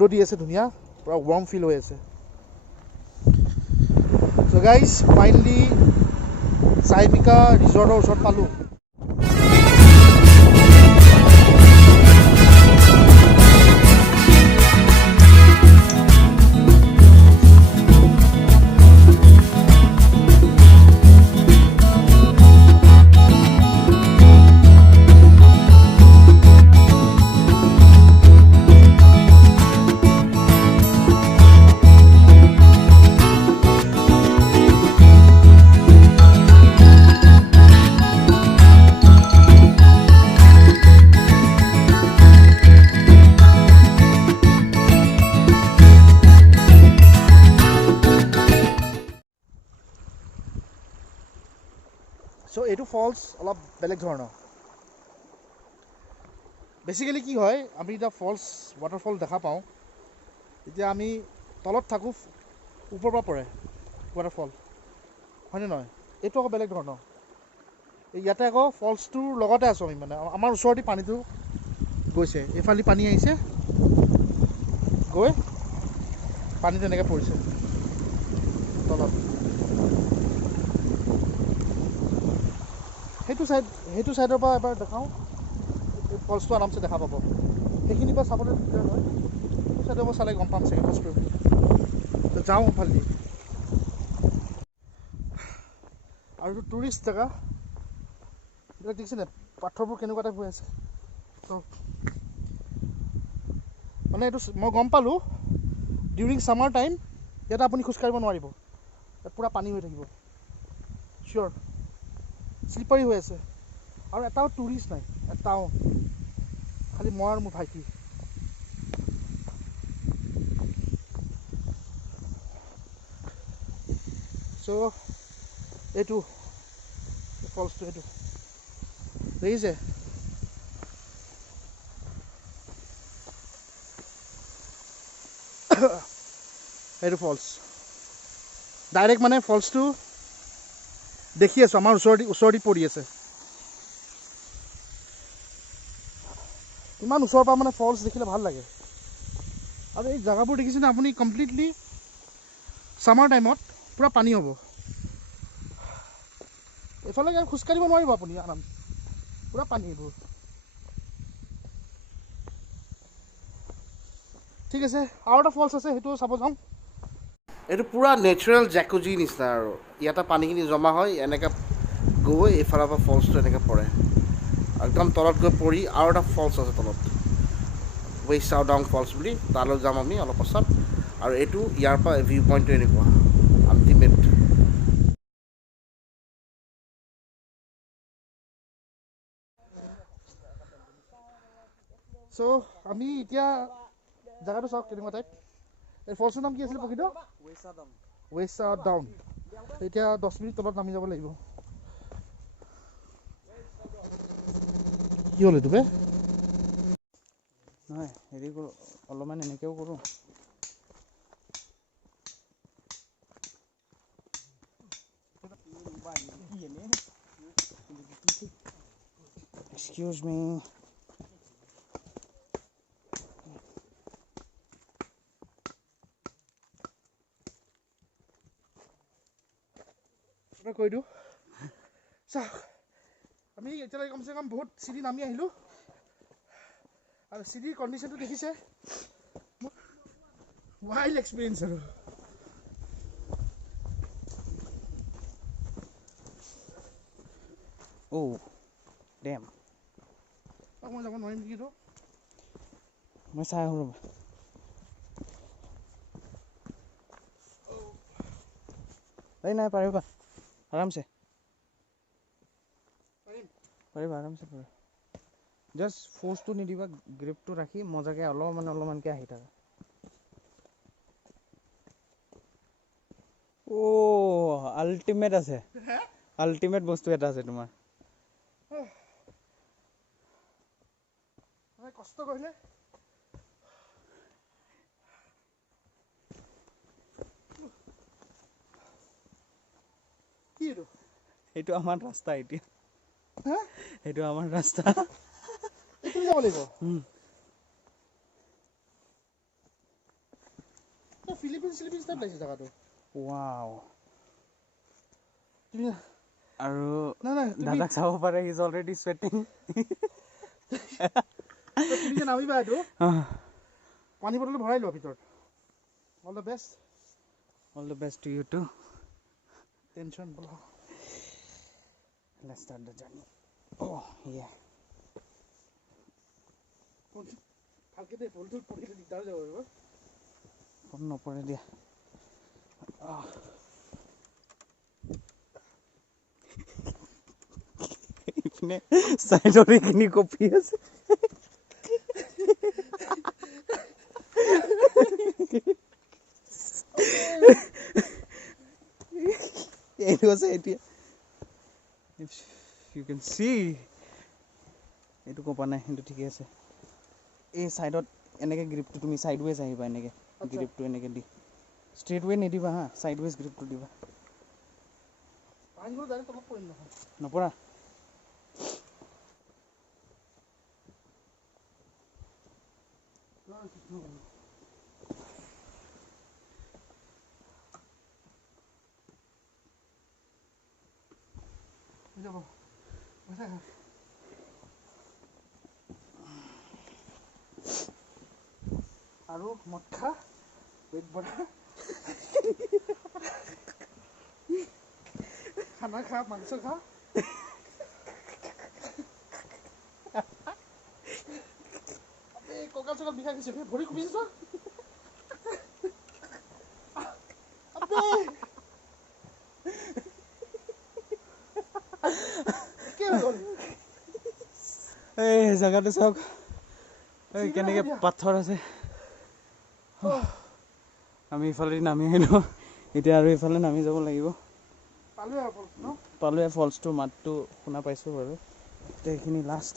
ৰ'দো দি আছে ধুনীয়া পুৰা ৱাৰ্ম ফিল হৈ আছে চ' গাইজ ফাইনেলি চাইমিকা ৰিজৰ্টৰ ওচৰত পালোঁ চ' এইটো ফলছ অলপ বেলেগ ধৰণৰ বেচিকেলি কি হয় আমি এতিয়া ফলছ ৱাটাৰফল দেখা পাওঁ এতিয়া আমি তলত থাকোঁ ওপৰৰ পৰা পৰে ৱাটাৰফল হয়নে নহয় এইটো আকৌ বেলেগ ধৰণৰ ইয়াতে আকৌ ফলছটোৰ লগতে আছোঁ আমি মানে আমাৰ ওচৰতে পানীটো গৈছে এইফালে পানী আহিছে গৈ পানী তেনেকৈ পৰিছে তলত সেইটো ছাইডৰ পৰা এবাৰ দেখাওঁ ফলছটো আৰামছে দেখা পাব সেইখিনিৰ পৰা চাবলৈ দিগদাৰ হয় সেইটো ছাইডৰ পৰা চালে গম পাম চাগে ফলছটো যাওঁ ফালি আৰু এইটো টুৰিষ্ট জেগা এইবিলাক দেখিছেনে পাথৰবোৰ কেনেকুৱা টাইপ হৈ আছে মানে এইটো মই গম পালোঁ ডিউৰিং ছামাৰ টাইম ইয়াতে আপুনি খোজকাঢ়িব নোৱাৰিব ইয়াত পূৰা পানী হৈ থাকিব চিয়'ৰ শ্লিপাৰী হৈ আছে আৰু এটাও টুৰিষ্ট নাই এটাও খালি মই আৰু মোৰ ভাইটি চ' এইটো ফলছটো এইটো দেখিছে এইটো ফলছ ডাইৰেক্ট মানে ফলছটো দেখি আছোঁ আমাৰ ওচৰতে পৰি আছে ইমান ওচৰৰ পৰা মানে ফলছ দেখিলে ভাল লাগে আৰু এই জেগাবোৰ দেখিছেনে আপুনি কমপ্লিটলি ছামাৰ টাইমত পূৰা পানী হ'ব এইফালে খোজকাঢ়িব নোৱাৰিব আপুনি আৰাম পূৰা পানী এইবোৰ ঠিক আছে আৰু এটা ফলছ আছে সেইটো চাব যাওঁ এইটো পূৰা নেচাৰেল জেকুজি নিচিনা আৰু ইয়াতে পানীখিনি জমা হয় এনেকৈ গৈ এইফালৰ পৰা ফলছটো এনেকৈ পৰে একদম তলত গৈ পৰি আৰু এটা ফলছ আছে তলত ৱেইচাওডাং ফলছ বুলি তালৈ যাম আমি অলপ পাছত আৰু এইটো ইয়াৰ পৰা ভিউ পইণ্টটো এনেকুৱা আল্টিমেট চ' আমি এতিয়া জেগাটো চাওক কেনেকুৱা টাইপ এই ফলছটোৰ নাম কি আছিলে প্ৰকৃত ৱেইচাওডাং এতিয়া 10 মিনিট তলত নামি যাব লাগিব কি হ'ল এইটো বে নহয় হেৰি কৰোঁ অলপমান এনেকৈও কৰোঁ এক্সকিউজ মি কৈ দিওঁ চাওক আমি এতিয়ালৈকে কমচে কম বহুত চিৰি নামি আহিলোঁ আৰু চিৰিৰ কণ্ডিশ্যনটো দেখিছে ৱাইল্ড এক্সপিৰিয়েঞ্চ আৰু ডেম মই যাব নোৱাৰিম নেকি এইটো মই চাই আহোঁ ৰ'বা এই নাই পাৰিবা আৰামছে পাৰিবা আৰামছে পাৰিবা জাষ্ট ফ'ৰ্চটো নিদিবা গ্ৰিপটো ৰাখি মজাকৈ অলপমানকৈ আহি থাকা আল্টিমেট আছে আল্টিমেট বস্তু এটা আছে তোমাৰ কষ্ট কৰিলে কি এইটো এইটো আমাৰ ৰাস্তা এতিয়া সেইটো আমাৰ ৰাস্তা এইটো যাব লাগিব ফিলিপিন টাইপ লাগিছে জায়গাটো ৱাও তুমি আৰু নাই তুমি দাদাক চাব পাৰে হি ইজ অলৰেডি স্ৱেটিং তুমি যে নামিবা এইটো পানী বটল ভৰাই লোৱা ভিতৰত all the best to you to tension বলো লেটছ ষ্টাৰ্ট দ্য জাৰ্নি অহ ইয়া ভালকে দে ভুলটো পঢ়িলে দিগদাৰ যাব বাৰু ফোন নপৰে দিয়া ইপিনে চাইডত এইখিনি কপি আছে এইটো আছে এতিয়া ইউ কেন চি এইটো কপা নাই কিন্তু ঠিকে আছে এই চাইডত এনেকৈ গ্ৰিপটো তুমি চাইড ৱেজ আহিবা এনেকৈ গ্ৰিপটো এনেকৈ দি ষ্ট্ৰেইট ৱে নিদিবা হা চাইড ৱেজ গ্ৰিপটো দিবা নপৰা আৰু মদ খা পেট ভৰা খানা খা মাংস খা কঁকাল চকাল বিষাই গৈছে ভৰি কমিছে চোৱা এই জেগাটো চাওক এই কেনেকৈ পাথৰ আছে আমি ইফালে নামি আহিলোঁ এতিয়া আৰু ইফালে নামি যাব লাগিব পালোৱে ফলছটোৰ মাতটো শুনা পাইছোঁ বাৰু এতিয়া এইখিনি লাষ্ট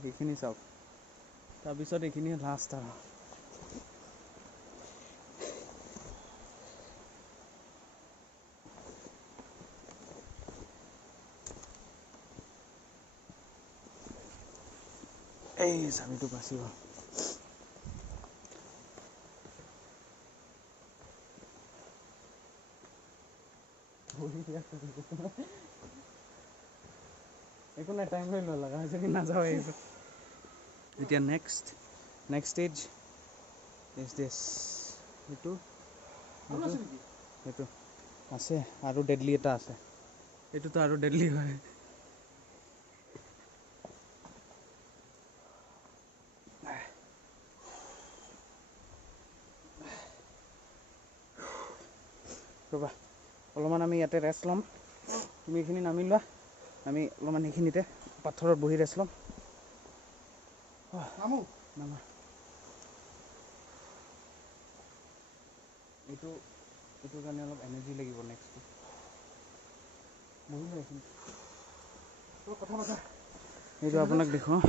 সেইখিনি চাওক তাৰপিছত এইখিনি লাষ্ট আৰু এই চাবিটো বাচিব একো নাই টাইম লৈ লোৱা লগা হৈছে কি নাযাওঁ এইটো এতিয়া নেক্সট ষ্টেজ ইজ দিছ সেইটো আছে আৰু ডেডলি এটা আছে এইটোতো আৰু ডেডলি হয় ৰ'বা অলপমান আমি ইয়াতে ৰেষ্ট ল'ম তুমি এইখিনি নামি লোৱা আমি অলপমান সেইখিনিতে পাথৰত বহি ৰেষ্ট ল'ম নামা এইটোৰ কাৰণে অলপ এনাৰ্জি লাগিব নেক্সটটো বহিলোঁ এইখিনি কথা পতা এইটো আপোনাক দেখুৱাওঁ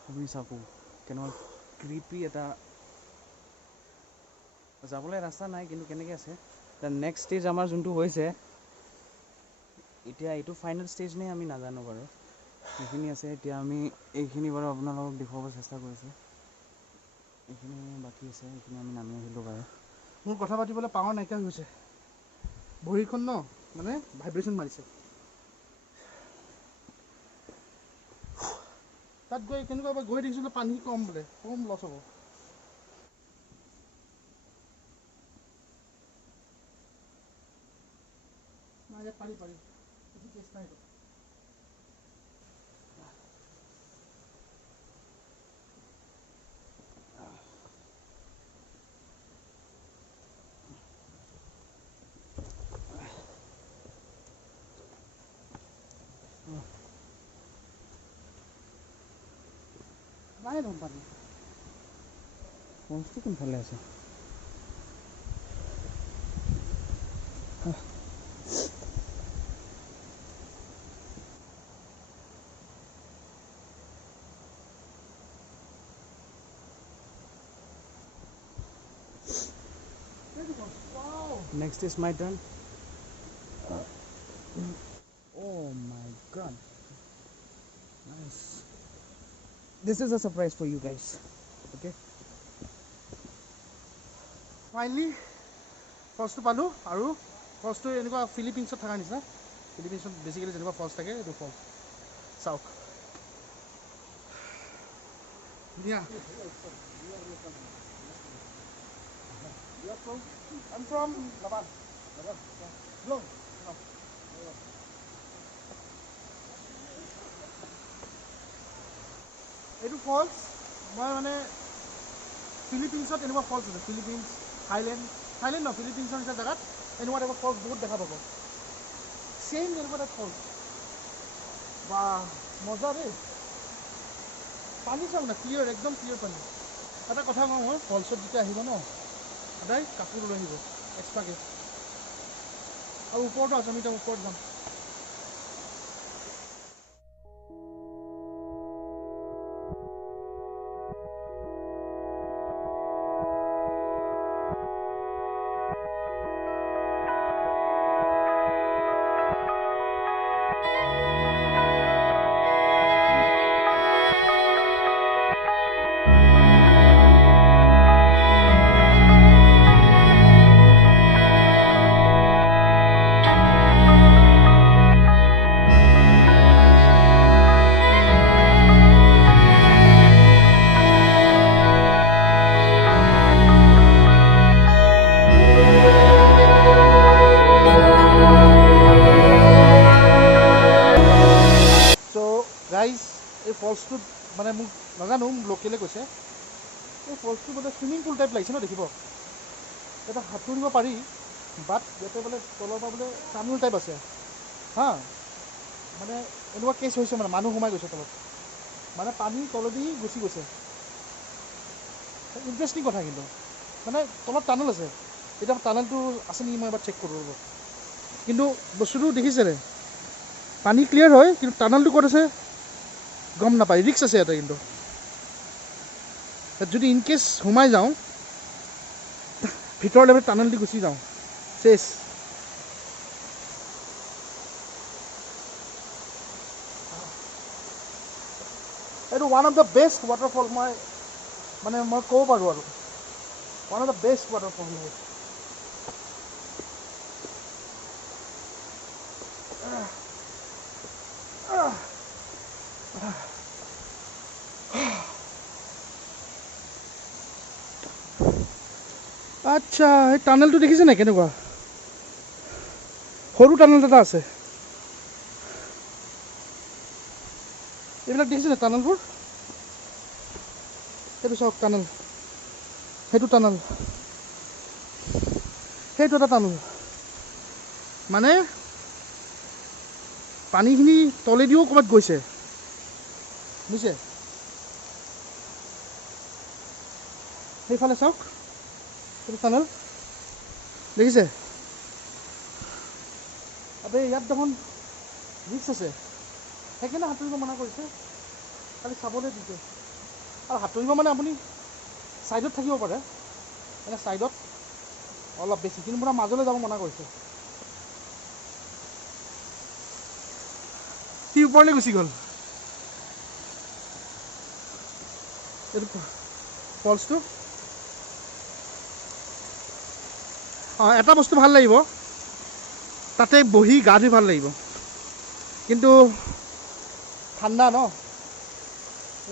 আপুনি চাব কেনেকুৱা ক্ৰিপি এটা যাবলৈ ৰাস্তা নাই কিন্তু কেনেকৈ আছে নেক্সট ষ্টেজ আমাৰ যোনটো হৈছে এতিয়া এইটো ফাইনেল ষ্টেজ নে আমি নাজানো বাৰু এইখিনি আছে এতিয়া আমি এইখিনি বাৰু আপোনালোকক দেখুৱাব চেষ্টা কৰিছোঁ এইখিনি বাকী আছে এইখিনি আমি নামি আহিলোঁ বাৰু মোৰ কথা পাতিবলৈ পাৱাৰ নাইকিয়া হৈছে ভৰিখন ন মানে ভাইব্ৰেশ্যন মাৰিছে তাত গৈ কেনেকুৱা গৈ দেখিছিলোঁ পানী কম বোলে কম লছ হ'ব পাৰি কেছ নাই নাই ধম পানী বস্তু কোনফালে আছে Next is my turn. Oh my god. Nice. this is a surprise for you guys. Okay. Finally ফলছটো পালোঁ আৰু ফলছটো এনেকুৱা ফিলিপিনছত থকা নিচিনা ফিলিপিনছত বেছিকেলি যেনেকুৱা ফলছ থাকে এইটো ফলছ চাওক ধুনীয়া I'm from Laban. Belum. এইটো ফলছ মই মানে ফিলিপিনছত এনেকুৱা ফলছ আছে ফিলিপিনছ থাইলেণ্ড নহয় ফিলিপিনছৰ নিচিনা জেগাত এনেকুৱা টাইপৰ ফলছ বহুত দেখা পাব ছেইম এনেকুৱা টাইপ ফলছ বা মজা দেই পানী চাওক না ক্লিয়াৰ একদম ক্লিয়াৰ পানী এটা কথা কওঁ মই ফলছত যেতিয়া আহিব ন সদায় কাপোৰ লৈ আহিব এক্সট্ৰাকৈ আৰু ওপৰতো আছে আমি এতিয়া ওপৰত যাম গাইজ এই ফলছটোত মানে মোক নাজানো মোক লোকেলে কৈছে এই ফলছটো বোলে চুইমিং পুল টাইপ লাগিছে ন দেখিব এটা সাঁতুৰিব পাৰি বাট ইয়াতে বোলে তলৰ পৰা বোলে টানেল টাইপ আছে হা মানে এনেকুৱা কেছ হৈছে মানে মানুহ সোমাই গৈছে তলত মানে পানী তলেদি গুচি গৈছে ইণ্টাৰেষ্টিং কথা কিন্তু মানে তলত টানেল আছে এতিয়া টানেলটো আছে নেকি মই এবাৰ চেক কৰোঁ ৰ'ব কিন্তু বস্তুটো দেখিছেনে পানী ক্লিয়াৰ হয় কিন্তু টানেলটো ক'ত আছে গম নাপায় ৰিক্স আছে ইয়াতে কিন্তু যদি ইনকেছ সোমাই যাওঁ ভিতৰলৈ টানেল দি গুচি যাওঁ চেছ এইটো one of the best waterfall মই ক'ব পাৰোঁ আৰু one of the best waterfall হয় আচ্ছা এই টানেলটো দেখিছে নাই কেনেকুৱা সৰু টানেল এটা আছে এইবিলাক দেখিছে নাই টানেলবোৰ সেইটো চাওক টানেল সেইটো টানেল সেইটো এটা টানেল মানে পানীখিনি তলেদিও ক'ৰবাত গৈছে বুজিছে সেইফালে চাওক সেইটো টানেল দেখিছে আবে ইয়াত দেখোন ৰিক্স আছে সেইকাৰণে সাঁতুৰিব মানা কৰিছে খালি চাবলৈ দিছে আৰু সাঁতুৰিব মানে আপুনি ছাইডত থাকিব পাৰে এনে ছাইডত অলপ বেছি কিন্তু পূৰা মাজলৈ যাব মনা কৰিছে সি ওপৰলৈ গুচি গ'ল এইটো ফলছটো অঁ এটা বস্তু ভাল লাগিব তাতে বহি গা ধুই ভাল লাগিব কিন্তু ঠাণ্ডা ন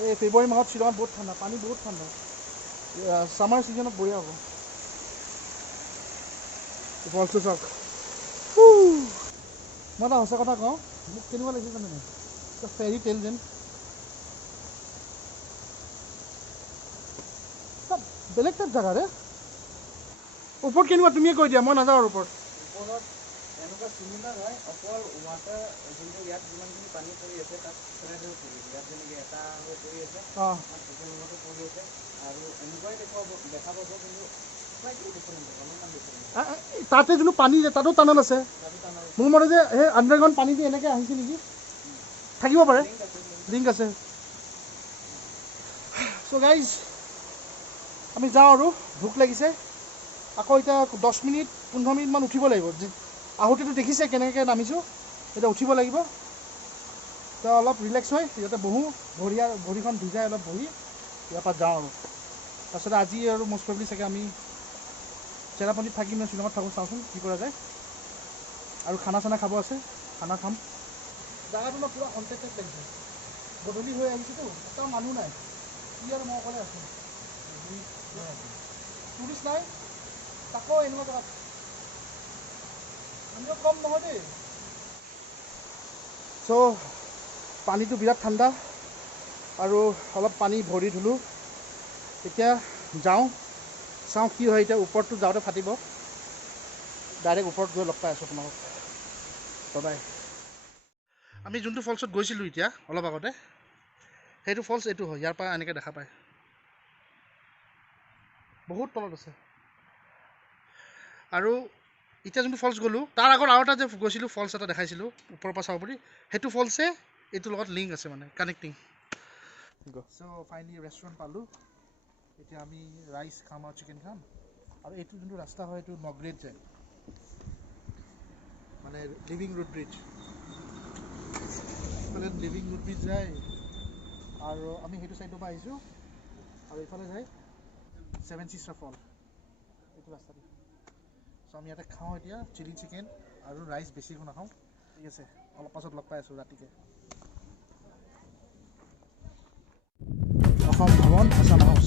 এই ফেব্ৰুৱাৰী মাহত শ্বিলঙত বহুত ঠাণ্ডা পানী বহুত ঠাণ্ডা ছামাৰ ছিজনত বঢ়িয়া হ'ব ফলছটো চাওক মই এটা সঁচা কথা কওঁ মোক কেনেকুৱা লাগিছে জানে নাই ফেৰী টেল যেন বেলেগ টাইপ জেগা ৰে ওপৰত কেনেকুৱা তুমিয়ে কৈ দিয়া মই নাযাওঁ আৰু ওপৰত এনেকুৱা চিমিলাৰ হয় অকল ৱাটাৰ যোনটো ইয়াত যিমানখিনি পানী পৰি আছে তাত স্প্ৰেড হৈ পৰি আছে ইয়াত যেনেকৈ এটা হৈ পৰি আছে অঁ টোটেল ৰুমতো পৰি আছে আৰু এনেকুৱাই দেখা পাব কিন্তু স্লাইটলি ডিফাৰেণ্ট অলপমান ডিফাৰেণ্ট তাতে যোনটো পানী যে তাতো টানেল আছে মোৰ মতে যে সেই আণ্ডাৰগ্ৰাউণ্ড পানী দি এনেকৈ আহিছে নেকি থাকিব পাৰে লিংক আছে চ' গাইজ আমি যাওঁ আৰু ভোক লাগিছে আকৌ এতিয়া 10 মিনিট 15 মিনিটমান উঠিব লাগিব আহোঁতেতো দেখিছে কেনেকৈ নামিছোঁ এতিয়া উঠিব লাগিব তো অলপ ৰিলেক্স হৈ ইয়াতে বহোঁ, ভৰিখন ভিজাই অলপ বহি ইয়াৰ পৰা যাওঁ আৰু তাৰপিছতে আজি আৰু মষ্ট প্ৰবলি চাগে আমি চেৰাপুঞ্জীত থাকিম নে শ্বিলঙত থাকোঁ চাওঁচোন কি কৰা যায়। আৰু খানা চানা খাব আছে, খানা খাম। জেগাটো অলপ পূৰা কণ্টেক্টেড লাগিছে, গধূলি হৈ আহিছেতো, এটা মানুহ নাই, কি আৰু মই অকলে আছোঁ, টুৰিষ্ট নাই, তাকো এনেকুৱা জেগাত আমিও কম নহয় দেই। চ' পানীটো বিৰাট ঠাণ্ডা আৰু অলপ পানী ভৰি ধুলোঁ। এতিয়া যাওঁ, চাওঁ কি হয়। এতিয়া ওপৰতো যাওঁতে ফাটিব, ডাইৰেক্ট ওপৰত গৈ লগ পাই আছোঁ তোমালোক। বাই। আমি যোনটো ফলছত গৈছিলোঁ এতিয়া অলপ আগতে, সেইটো ফলছ এইটো হয়। ইয়াৰ পৰা এনেকৈ দেখা পায়, বহুত তলত আছে। আৰু এতিয়া যোনটো ফলছ গ'লোঁ তাৰ আগত আৰু এটা যে গৈছিলোঁ ফলছ এটা দেখাইছিলোঁ ওপৰৰ পৰা চাব পাৰি, সেইটো ফলছে এইটোৰ লগত লিংক আছে, মানে কানেক্টিং। চ' ফাইনেলি ৰেষ্টুৰেণ্ট পালোঁ। এতিয়া আমি ৰাইচ খাম আৰু চিকেন খাম। আৰু এইটো যোনটো ৰাস্তা হয় এইটো নগৰেট যায়, মানে লিভিং ৰুট ব্ৰিজ, এইফালে লিভিং ৰুট ব্ৰিজ যায় আৰু আমি সেইটো ছাইডৰ পৰা আহিছোঁ আৰু এইফালে যায় ছেভেন ছিষ্টাৰ ফল, এইটো ৰাস্তা দি। চ' আমি ইয়াতে খাওঁ এতিয়া চিলি চিকেন আৰু ৰাইচ, বেছি একো নাখাওঁ। ঠিক আছে, অলপ পাছত লগ পাই আছোঁ ৰাতিকে। অসম ভৱন, আছাম হাউচ।